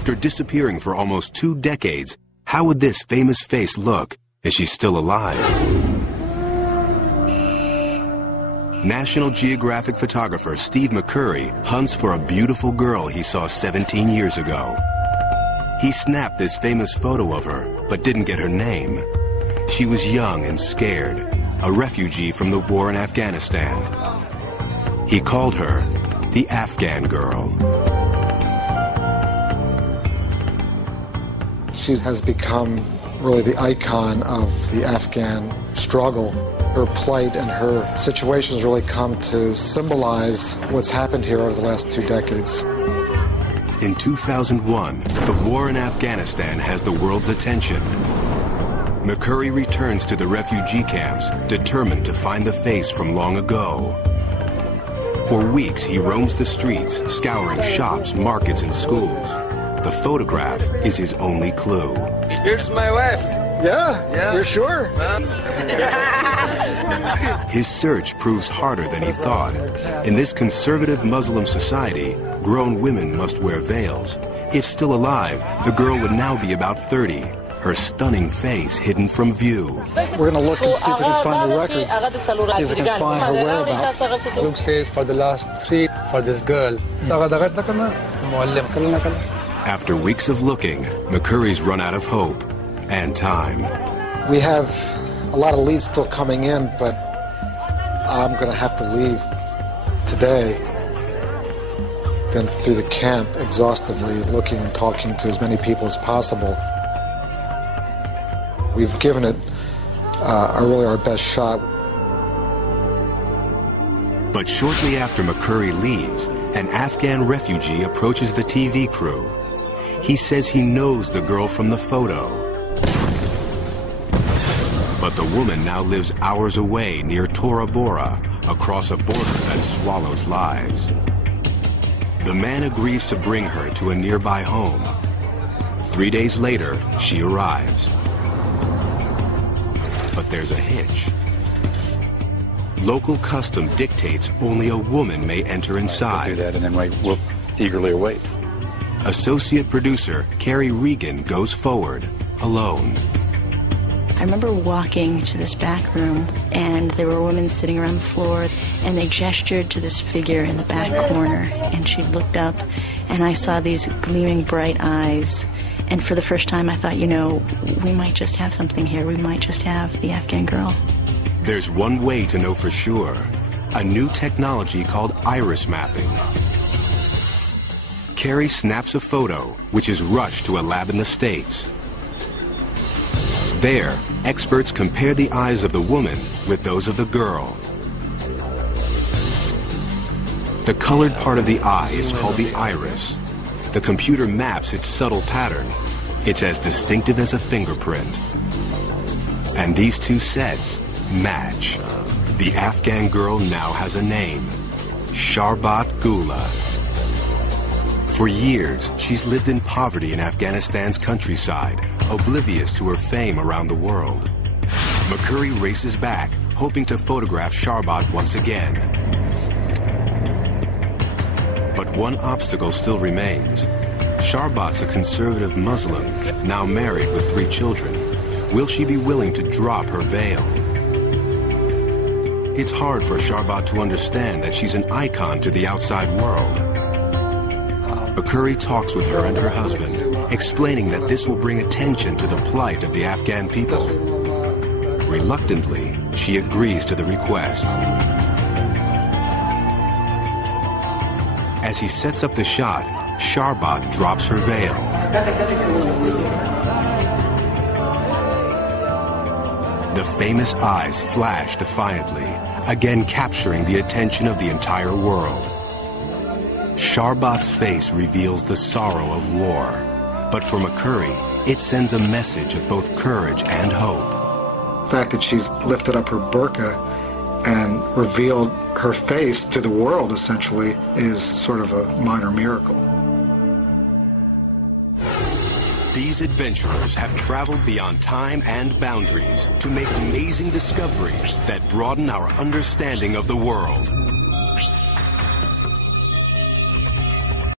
After disappearing for almost 2 decades, how would this famous face look? Is she still alive? National Geographic photographer Steve McCurry hunts for a beautiful girl he saw 17 years ago. He snapped this famous photo of her, but didn't get her name. She was young and scared, a refugee from the war in Afghanistan. He called her the Afghan girl. She has become really the icon of the Afghan struggle. Her plight and her situations really come to symbolize what's happened here over the last 2 decades. In 2001, the war in Afghanistan has the world's attention. McCurry returns to the refugee camps, determined to find the face from long ago. For weeks, he roams the streets, scouring shops, markets, and schools. The photograph is his only clue. Here's my wife. Yeah, you're sure? His search proves harder than he thought. In this conservative Muslim society, grown women must wear veils. If still alive, the girl would now be about 30, her stunning face hidden from view. We're going to look and see if we can find the records, see if we can find her whereabouts. Look says for the last 3 for this girl. After weeks of looking, McCurry's run out of hope and time. We have a lot of leads still coming in, but I'm going to have to leave today. Been through the camp exhaustively, looking and talking to as many people as possible. We've given it really our best shot. But shortly after McCurry leaves, an Afghan refugee approaches the TV crew. He says he knows the girl from the photo. But the woman now lives hours away near Tora Bora, across a border that swallows lives. The man agrees to bring her to a nearby home. 3 days later, she arrives. But there's a hitch. Local custom dictates only a woman may enter inside. Do that and then we'll eagerly await. Associate producer Carrie Regan goes forward, alone. I remember walking to this back room, and there were women sitting around the floor, and they gestured to this figure in the back corner, and she looked up, and I saw these gleaming bright eyes. And for the first time, I thought, you know, we might just have something here. We might just have the Afghan girl. There's one way to know for sure. A new technology called iris mapping. Carrie snaps a photo, which is rushed to a lab in the States. There, experts compare the eyes of the woman with those of the girl. The colored part of the eye is called the iris. The computer maps its subtle pattern. It's as distinctive as a fingerprint. And these two sets match. The Afghan girl now has a name, Sharbat Gula. For years, she's lived in poverty in Afghanistan's countryside, oblivious to her fame around the world. McCurry races back, hoping to photograph Sharbat once again. But one obstacle still remains. Sharbat's a conservative Muslim, now married with 3 children. Will she be willing to drop her veil? It's hard for Sharbat to understand that she's an icon to the outside world. McCurry talks with her and her husband, explaining that this will bring attention to the plight of the Afghan people. Reluctantly, she agrees to the request. As he sets up the shot, Sharbat drops her veil. The famous eyes flash defiantly, again capturing the attention of the entire world. Sharbat's face reveals the sorrow of war, but for McCurry, it sends a message of both courage and hope. The fact that she's lifted up her burqa and revealed her face to the world, essentially, is sort of a minor miracle. These adventurers have traveled beyond time and boundaries to make amazing discoveries that broaden our understanding of the world.